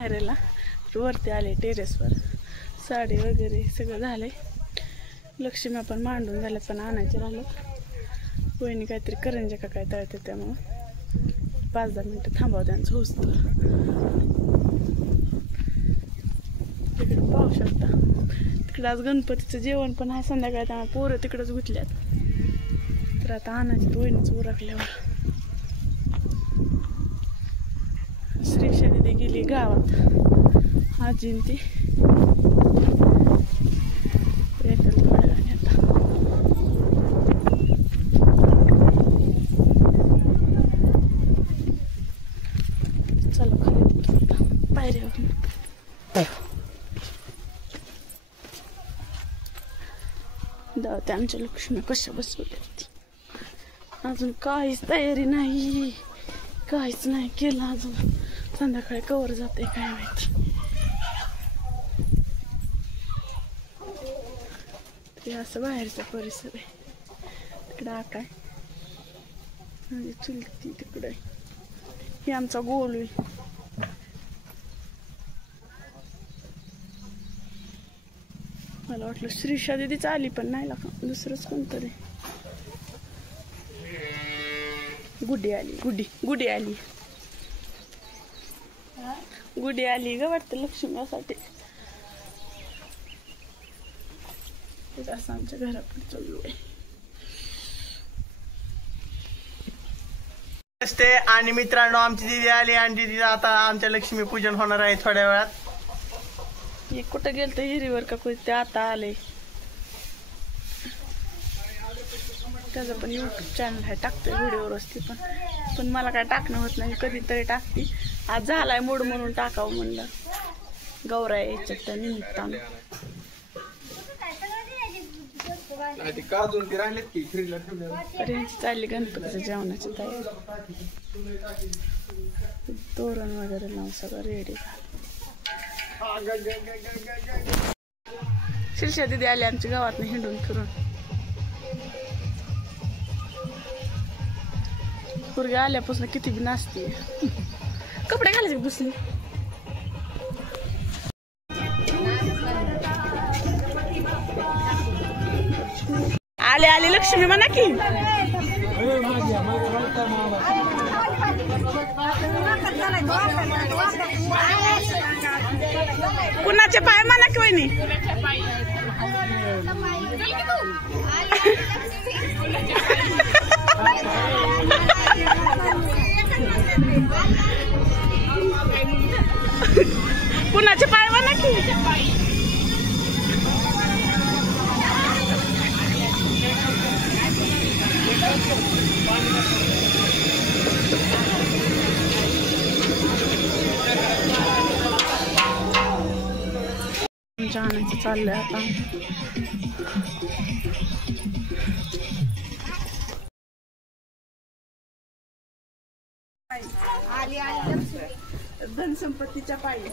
बाहेरला वरती आले टेरेसवर. साडी वगैरे सगळं झालंय. लक्ष्मी आपण मांडून झालं पण आणायचे राहिलं. वहिनी काहीतरी करंजा का काय तळते त्यामुळं 5-10 मिनटं थांबावं त्यांचं होतं. तिकडे पाहू शकता. तिकडे आज गणपतीचं जेवण पण आहे संध्याकाळी, त्यामुळे पोरं तिकडंच गुतल्यात. तर आता आणायचे वहिनीच उरकल्यावर. श्रीषा दिदी गेली गावात. आजी ती येतात थोड्या वेळाने आता. चला खाली पायऱ्यावर धावते. आमच्या लक्ष्मी कशा बसवल्या. अजून काहीच तयारी नाही, काहीच नाही केलं अजून. संध्याकाळी कवर जाते काय माहिती. ते असं बाहेरचा परिसर आहे. तिकडं आकाय म्हणजे चुलती तिकडे. हे आमचा गोल होईल. मला वाटलं श्रीषा दीदीच आली पण नाही का दुसरंच कोणतरी. गुडी आली. गुडी आली. गुडी आली ग वाटतं लक्ष्मीसाठी. असं आमच्या घराकडे चालू आहे. आणि मित्रांनो आमची दीदी आली आणि दीदी आता आमच्या लक्ष्मी पूजन होणार आहे थोड्या वेळात. हे कुठं गेलं तर हिरीवर का कोण ते आता आले. त्याचं पण यूट्यूब चॅनल आहे, टाकतोय व्हिडिओ असते पण मला काय टाकणं होत नाही. कधीतरी टाकते. आज झालाय मूड म्हणून टाकावं म्हणलं. गौरा यायच्यात त्या निमित्तानं. चालली गणपतीच्या जेवणाची तयारी. तोरण वगैरे लावून सगळं रेडी झालं. श्रीषा दीदी आली आमच्या गावात हिंडून फिरून. पोरगी आल्यापासून किती बी नाचते. कपडे घालायचे दुसरी. आले आले लक्ष्मी म्हणा की. कुणाचे पाय म्हणा की वहिनी. कुणाचे पाय म्हणा की. जाण्याचं चाललंय आता. धनसंपत्तीच्या पायी.